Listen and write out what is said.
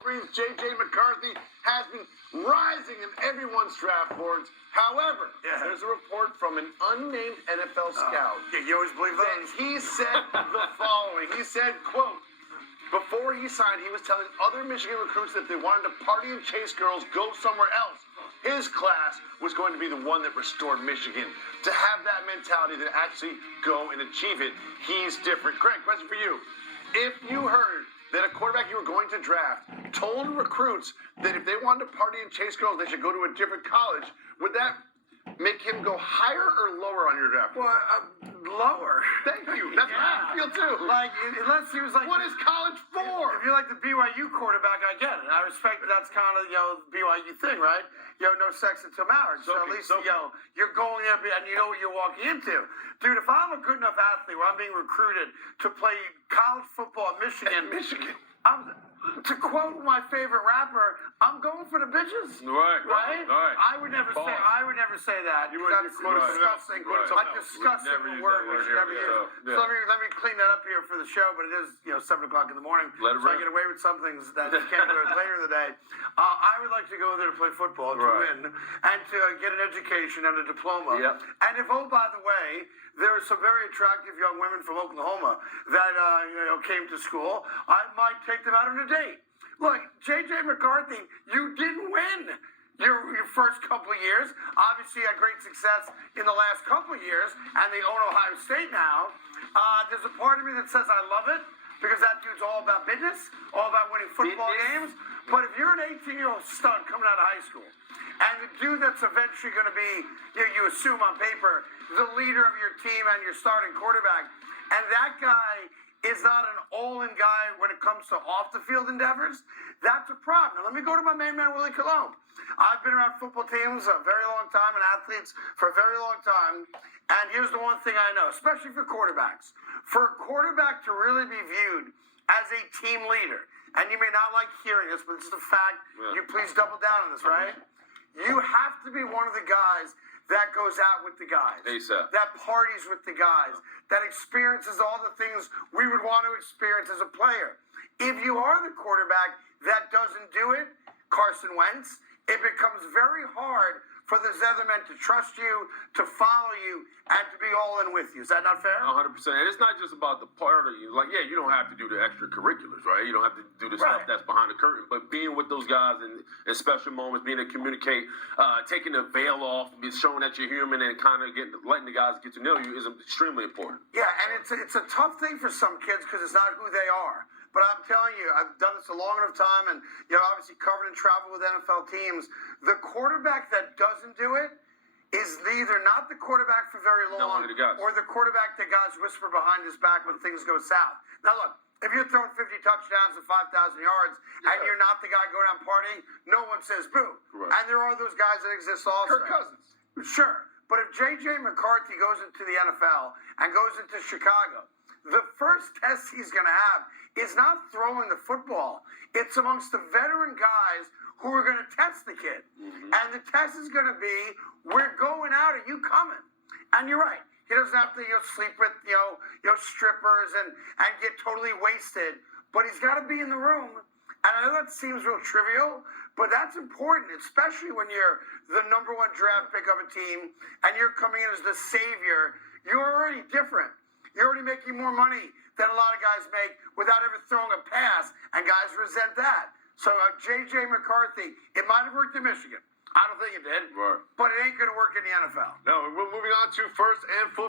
Wolverine JJ McCarthy has been rising in everyone's draft boards. However, there's a report from an unnamed NFL scout. You always believe that those? he said the following. He said, quote, before he signed, he was telling other Michigan recruits that if they wanted to party and chase girls, go somewhere else. His class was going to be the one that restored Michigan. To have that mentality to actually go and achieve it, he's different. Craig, question for you. If you heard that a quarterback you were going to draft told recruits that if they wanted to party and chase girls, they should go to a different college, would that make him go higher or lower on your draft? Well, lower. Thank you. That's how I feel too. Like, unless he was like, what is college for? If you like the BYU quarterback, I get it. I respect that. That's kind of BYU thing, right? No sex until marriage. So at least you're going there and you know what you're walking into. Dude, if I'm a good enough athlete where I'm being recruited to play college football at Michigan, to quote my favorite rapper, I'm going for the bitches. Right. I would never say that. That's disgusting. A disgusting word we should never use. So let me clean that up here for the show. But it is 7 o'clock in the morning, so I get away with some things that you can't do later in the day. I would like to go there to play football, to win, and to get an education and a diploma. And if, oh, by the way, there are some very attractive young women from Oklahoma that came to school, I might take them out on a date. Look, JJ McCarthy, you didn't win your first couple of years. Obviously, you had great success in the last couple of years, and they own Ohio State now. There's a part of me that says I love it, because that dude's all about business, all about winning football games. But if you're an 18-year-old stud coming out of high school, and the dude that's eventually going to be, you assume on paper, the leader of your team and your starting quarterback, and that guy is not an all-in guy when it comes to off-the-field endeavors, that's a problem. Now, let me go to my main man, Willie Colomb. I've been around football teams a very long time and athletes for a very long time, and here's the one thing I know, especially for quarterbacks. For a quarterback to really be viewed as a team leader, and you may not like hearing this, but it's the fact, you please double down on this, right? You have to be one of the guys that goes out with the guys, that parties with the guys, that experiences all the things we would want to experience as a player. If you are the quarterback that doesn't do it, Carson Wentz, it becomes very hard for the other men to trust you, to follow you, and to be all in with you. Is that not fair? 100%. And it's not just about the part of you. Like, you don't have to do the extracurriculars, right? You don't have to do the stuff that's behind the curtain. But being with those guys in special moments, being able to communicate, taking the veil off, showing that you're human, and kind of letting the guys get to know you is extremely important. Yeah, and it's a tough thing for some kids because it's not who they are. But I'm telling you, I've done this a long enough time, and obviously covered and traveled with NFL teams. The quarterback that doesn't do it is either not the quarterback for very long, or the quarterback that guys whisper behind his back when things go south. Now look, if you're throwing 50 touchdowns and 5,000 yards, and you're not the guy going out partying, no one says boo. And there are those guys that exist also. Kirk Cousins. Sure, but if JJ McCarthy goes into the NFL and goes into Chicago, the first test he's going to have is not throwing the football. It's amongst the veteran guys who are going to test the kid. And the test is going to be, we're going out, are you coming? And you're right. He doesn't have to sleep with strippers and get totally wasted. But he's got to be in the room. And I know that seems real trivial, but that's important, especially when you're the #1 draft pick of a team and you're coming in as the savior. You're already different. You're already making more money than a lot of guys make without ever throwing a pass, and guys resent that. So JJ McCarthy, it might have worked in Michigan. I don't think it did, but it ain't going to work in the NFL. No, we're moving on to first and football.